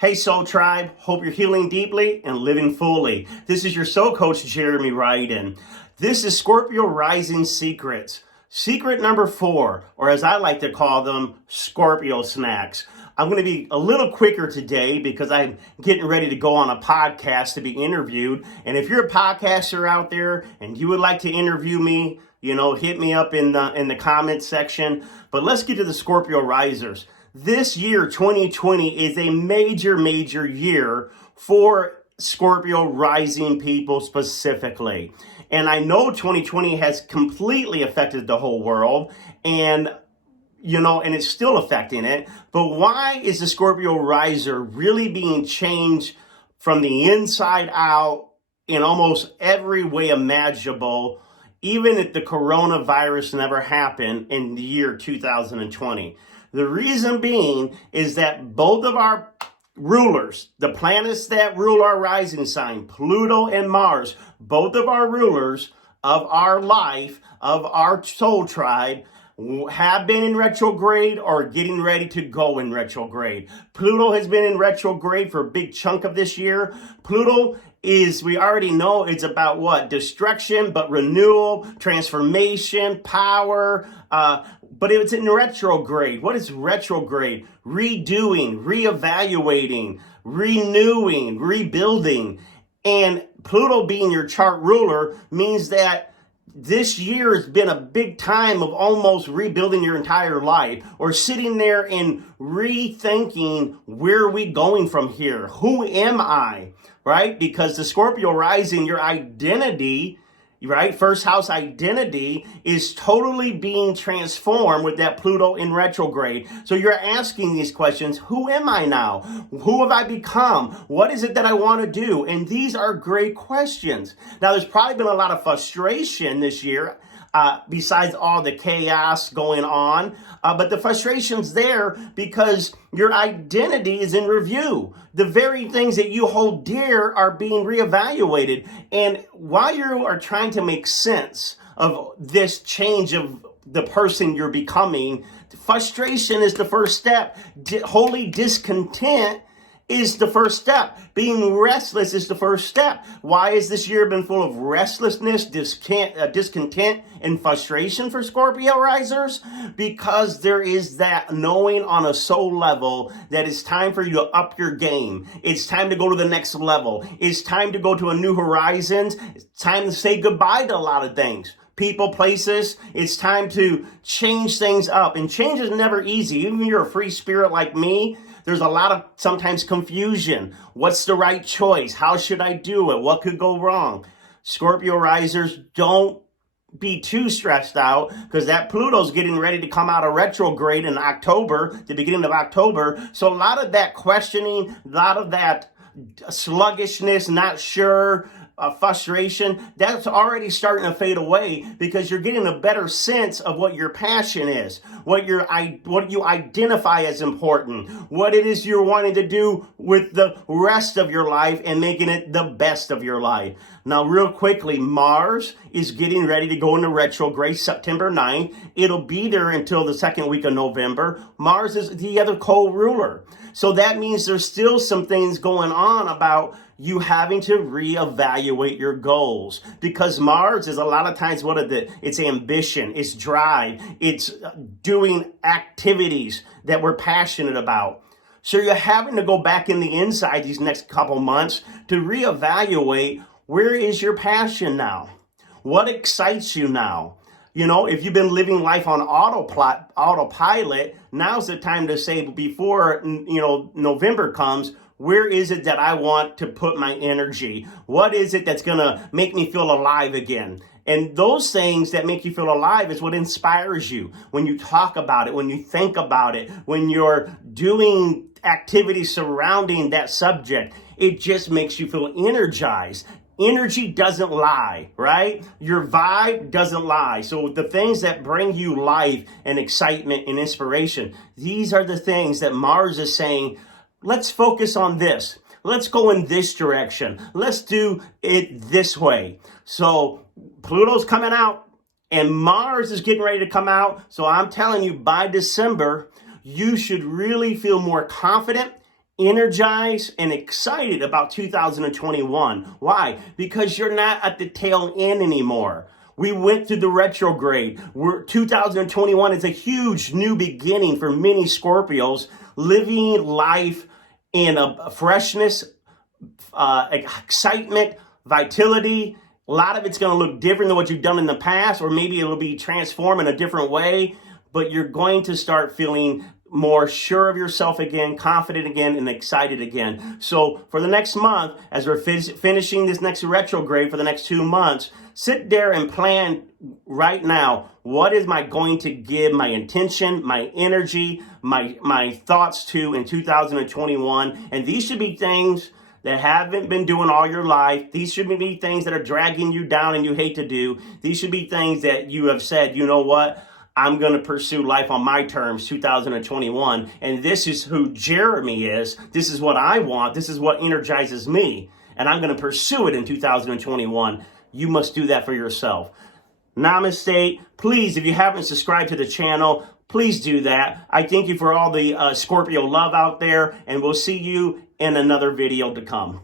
Hey Soul Tribe, hope you're healing deeply and living fully. This is your Soul Coach, Jeremy Ryden. This is Scorpio Rising Secrets. Secret number 4, or as I like to call them, Scorpio Snacks. I'm going to be a little quicker today because I'm getting ready to go on a podcast to be interviewed. And if you're a podcaster out there and you would like to interview me, hit me up in the comments section. But let's get to the Scorpio Risers. This year, 2020, is a major year for Scorpio rising people specifically. And I know 2020 has completely affected the whole world and it's still affecting it. But why is the Scorpio riser really being changed from the inside out in almost every way imaginable, even if the coronavirus never happened in the year 2020? The reason being is that both of our rulers, the planets that rule our rising sign, Pluto and Mars, both of our rulers of our life, of our soul tribe, have been in retrograde or getting ready to go in retrograde. Pluto has been in retrograde for a big chunk of this year. Pluto is, we already know, it's about what? Destruction, but renewal, transformation, power, but it's in retrograde. What is retrograde? Redoing, reevaluating, renewing, rebuilding. And Pluto being your chart ruler means that this year has been a big time of almost rebuilding your entire life or sitting there and rethinking, where are we going from here? Who am I? Right? Because the Scorpio rising, your identity, right? First house identity is totally being transformed with that Pluto in retrograde. So you're asking these questions. Who am I now? Who have I become? What is it that I want to do? And these are great questions. Now, there's probably been a lot of frustration this year, besides all the chaos going on. But the frustration's there because your identity is in review. The very things that you hold dear are being reevaluated. And while you are trying to make sense of this change of the person you're becoming, frustration is the first step. Holy discontent is the first step. Being restless is the first step. Why has this year been full of restlessness, discontent, and frustration for Scorpio risers? Because there is that knowing on a soul level that it's time for you to up your game. It's time to go to the next level. It's time to go to a new horizons. It's time to say goodbye to a lot of things. People, places. It's time to change things up. And change is never easy. Even when you're a free spirit like me, there's a lot of sometimes confusion. What's the right choice? How should I do it? What could go wrong? Scorpio risers, don't be too stressed out because that Pluto's getting ready to come out of retrograde in October, the beginning of October. So a lot of that questioning, a lot of that sluggishness, not sure, frustration, that's already starting to fade away because you're getting a better sense of what your passion is, what you identify as important, what it is you're wanting to do with the rest of your life and making it the best of your life. Now, real quickly, Mars is getting ready to go into retrograde September 9th. It'll be there until the second week of November. Mars is the other co-ruler. So that means there's still some things going on about you having to reevaluate your goals, because Mars is a lot of times it's ambition, it's drive, it's doing activities that we're passionate about. So you're having to go back in the inside these next couple months to reevaluate, where is your passion now? What excites you now? If you've been living life on autopilot, now's the time to say, before November comes, where is it that I want to put my energy? What is it that's going to make me feel alive again? And those things that make you feel alive is what inspires you. When you talk about it, when you think about it, when you're doing activities surrounding that subject, it just makes you feel energized. Energy doesn't lie, right? Your vibe doesn't lie. So the things that bring you life and excitement and inspiration, these are the things that Mars is saying, let's focus on this. Let's go in this direction. Let's do it this way. So Pluto's coming out and Mars is getting ready to come out. So I'm telling you, by December, you should really feel more confident energized and excited about 2021. Why? Because you're not at the tail end anymore. We went through the retrograde. 2021 is a huge new beginning for many Scorpios, living life in a freshness, excitement, vitality. A lot of it's going to look different than what you've done in the past, or maybe it'll be transformed in a different way, but you're going to start feeling more sure of yourself again, confident again, and excited again. So for the next month, as we're finishing this next retrograde for the next 2 months, sit there and plan right now, what is my going to give my intention, my energy, my thoughts to in 2021? And these should be things that haven't been doing all your life. These should be things that are dragging you down and you hate to do. These should be things that you have said, you know what? I'm going to pursue life on my terms 2021. And this is who Jeremy is. This is what I want. This is what energizes me. And I'm going to pursue it in 2021. You must do that for yourself. Namaste. Please, if you haven't subscribed to the channel, please do that. I thank you for all the Scorpio love out there. And we'll see you in another video to come.